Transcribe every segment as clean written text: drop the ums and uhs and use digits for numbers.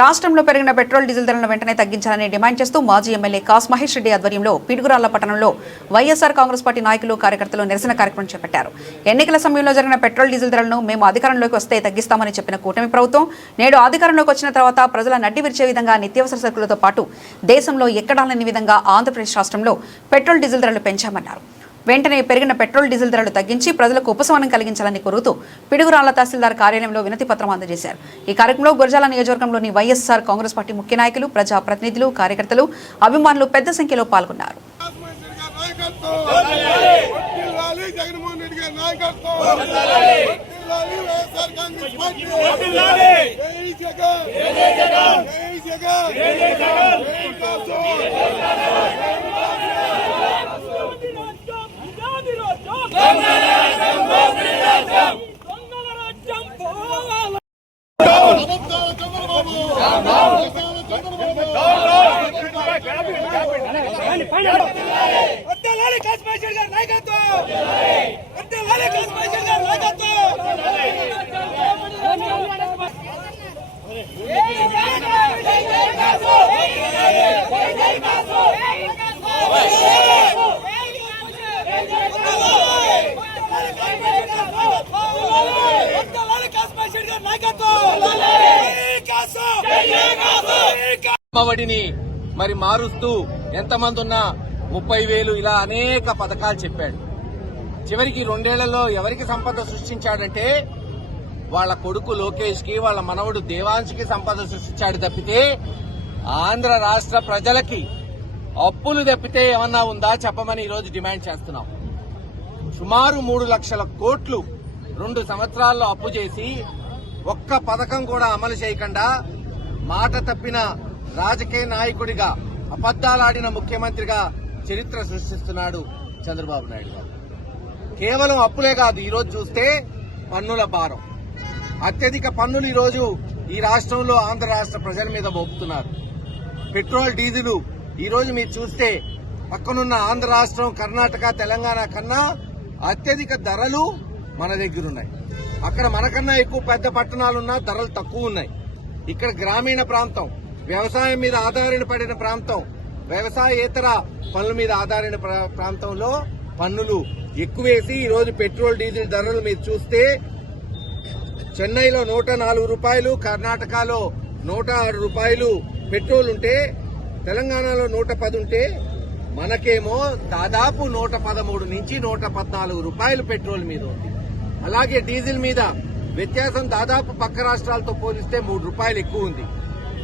రాష్ట్రంలో పెరిగిన petrol diesel ధరలను వెంటనే తగ్గించాలని డిమాండ్ చేస్తూ మాజీ ఎమ్మెల్యే కాస్ మహేష్ రెడ్డి ఆధ్వర్యంలో పిడుగురాళ్ల పట్టణంలో వైఎస్ఆర్ కాంగ్రెస్ పార్టీ నాయకులు కార్యకర్తలు నిరసన కార్యక్రమం చేపట్టారు. ఎన్నికల సమయంలో జరిగిన పెట్రోల్ డీజిల్ ధరలను మేము అధికారంలోకి వస్తే తగ్గిస్తామని చెప్పిన కూటమి ప్రభుత్వం నేడు అధికారంలోకి వచ్చిన తర్వాత ప్రజల నడ్డి విరిచే విధంగా నిత్యావసర సరుకులతో పాటు దేశంలో ఎక్కడా లేని విధంగా ఆంధ్రప్రదేశ్ రాష్ట్రంలో పెట్రోల్ డీజిల్ ధరలు పెంచామన్నారు. వెంటనే పెరిగిన పెట్రోల్ డీజిల్ ధరలు తగ్గించి ప్రజలకు ఉపశమనం కలిగించాలని కోరుతూ పిడుగురాళ్ల తహసీల్దార్ కార్యాలయంలో వినతి పత్రం అందజేశారు. ఈ కార్యక్రమంలో గురజాల నియోజకవర్గంలోని వైఎస్ఆర్ కాంగ్రెస్ పార్టీ ముఖ్య నాయకులు, ప్రజా ప్రతినిధులు, కార్యకర్తలు, అభిమానులు పెద్ద సంఖ్యలో పాల్గొన్నారు. అమ్మఒడిని మరి మారుస్తూ ఎంతమంది ఉన్నా 30,000 ఇలా అనేక పథకాలు చెప్పాడు. చివరికి 2 ఏళ్లలో ఎవరికి సంపద సృష్టించాడంటే వాళ్ళ కొడుకు లోకేష్ కి, వాళ్ళ మనవడు దేవాంశ్కి సంపద సృష్టించాడు తప్పితే ఆంధ్ర రాష్ట్ర ప్రజలకి అప్పులు తప్పితే ఏమన్నా ఉందా చెప్పమని ఈరోజు డిమాండ్ చేస్తున్నాం. సుమారు 3 లక్షల కోట్లు 2 సంవత్సరాల్లో అప్పు చేసి ఒక్క పథకం కూడా అమలు చేయకుండా మాట తప్పిన రాజకీయ నాయకుడిగా, అబద్దాలాడిన ముఖ్యమంత్రిగా చరిత్ర సృష్టిస్తున్నాడు చంద్రబాబు నాయుడు గారు. కేవలం అప్పులే కాదు, ఈరోజు చూస్తే పన్నుల భారం, అత్యధిక పన్నులు ఈరోజు ఈ రాష్ట్రంలో ఆంధ్ర రాష్ట్ర ప్రజల మీద మోపుతున్నారు. పెట్రోల్ డీజిల్ ఈరోజు మీరు చూస్తే పక్కనున్న ఆంధ్ర రాష్ట్రం, కర్ణాటక, తెలంగాణ కన్నా అత్యధిక ధరలు మన దగ్గరున్నాయి. అక్కడ మనకన్నా ఎక్కువ పెద్ద పట్టణాలున్నా ధరలు తక్కువ ఉన్నాయి. ఇక్కడ గ్రామీణ ప్రాంతం, వ్యవసాయం మీద ఆధారపడిన ప్రాంతం, వ్యవసాయేతర పనుల మీద ఆధారపడిన ప్రాంతంలో పన్నులు ఎక్కువేసి ఈరోజు పెట్రోల్ డీజిల్ ధరలు మీరు చూస్తే చెన్నైలో 104 రూపాయలు, కర్ణాటకలో 106 రూపాయలు పెట్రోల్ ఉంటే, తెలంగాణలో 110 ఉంటే మనకేమో దాదాపు 113 నుంచి 114 రూపాయలు పెట్రోల్ మీద ఉంది. అలాగే డీజిల్ మీద వ్యత్యాసం దాదాపు పక్క రాష్ట్రాలతో పోలిస్తే 3 రూపాయలు ఎక్కువ ఉంది.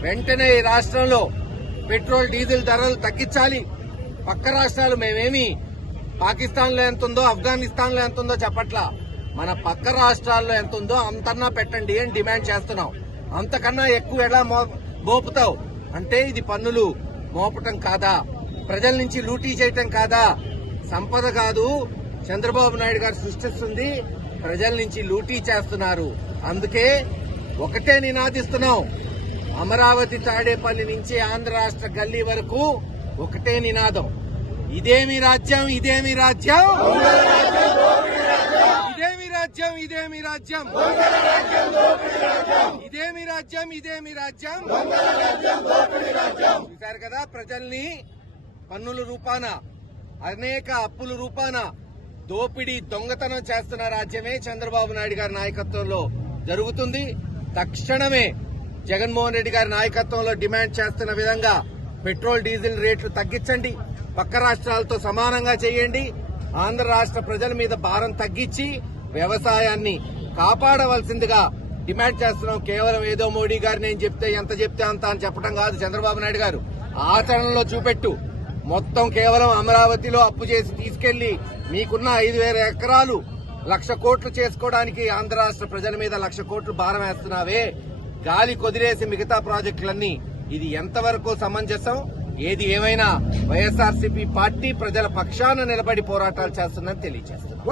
వెంటనే ఈ రాష్ట్రంలో పెట్రోల్ డీజిల్ ధరలు తగ్గించాలి. పక్క రాష్ట్రాలు మేమేమి పాకిస్తాన్ లో ఎంత ఉందో, ఆఫ్ఘనిస్తాన్ లో ఎంత ఉందో చెప్పట్లా, మన పక్క రాష్ట్రాల్లో ఎంత ఉందో అంతన్నా పెట్టండి అని డిమాండ్ చేస్తున్నాం. అంతకన్నా ఎక్కువ ఎలా మోపుతావు అంటే ఇది పన్నులు మోపటం కాదా? ప్రజల నుంచి లూటీ చేయటం కాదా? సంపద కాదు చంద్రబాబు నాయుడు గారు సృష్టిస్తుంది, ప్రజల నుంచి లూటీ చేస్తున్నారు. అందుకే ఒకటే నినాదిస్తున్నాం, అమరావతి తాడేపల్లి నుంచి ఆంధ్ర రాష్ట్ర గల్లీ వరకు ఒకటే నినాదం, ఇదేమి రాజ్యం, ఇదేమి రాజ్యం, ఇదేమి రాజ్యం, ఇదేమి రాజ్యం, ఇదేమి రాజ్యం, ఇదేమి రాజ్యం. చూశారు కదా, ప్రజల్ని పన్నుల రూపాన, అనేక అప్పుల రూపాన దోపిడీ, దొంగతనం చేస్తున్న రాజ్యమే చంద్రబాబు నాయుడు గారి నాయకత్వంలో జరుగుతుంది. తక్షణమే జగన్మోహన్ రెడ్డి గారి నాయకత్వంలో డిమాండ్ చేస్తున్న విధంగా పెట్రోల్ డీజిల్ రేట్లు తగ్గించండి, పక్క రాష్ట్రాలతో సమానంగా చేయండి, ఆంధ్ర రాష్ట్ర ప్రజల మీద భారం తగ్గించి వ్యవసాయాన్ని కాపాడవలసిందిగా డిమాండ్ చేస్తున్నాం. కేవలం ఏదో మోడీ గారు నేను చెప్తే ఎంత చెప్తే అంత అని చెప్పడం కాదు. చంద్రబాబు నాయుడు గారు ఆచరణలో చూపెట్టు. మొత్తం కేవలం అమరావతిలో అప్పు చేసి తీసుకెళ్లి మీకున్న 5,000 ఎకరాలు 1,00,000 కోట్లు చేసుకోవడానికి ఆంధ్ర రాష్ట్ర ప్రజల మీద 1,00,000 కోట్లు భారం వేస్తున్నావే, గాలి కొదిలేసి మిగతా ప్రాజెక్టులన్నీ, ఇది ఎంతవరకు సమంజసం? ఏది ఏమైనా వైఎస్ఆర్సీపీ పార్టీ ప్రజల పక్షాన నిలబడి పోరాటాలు చేస్తుందని తెలియజేస్తున్నారు.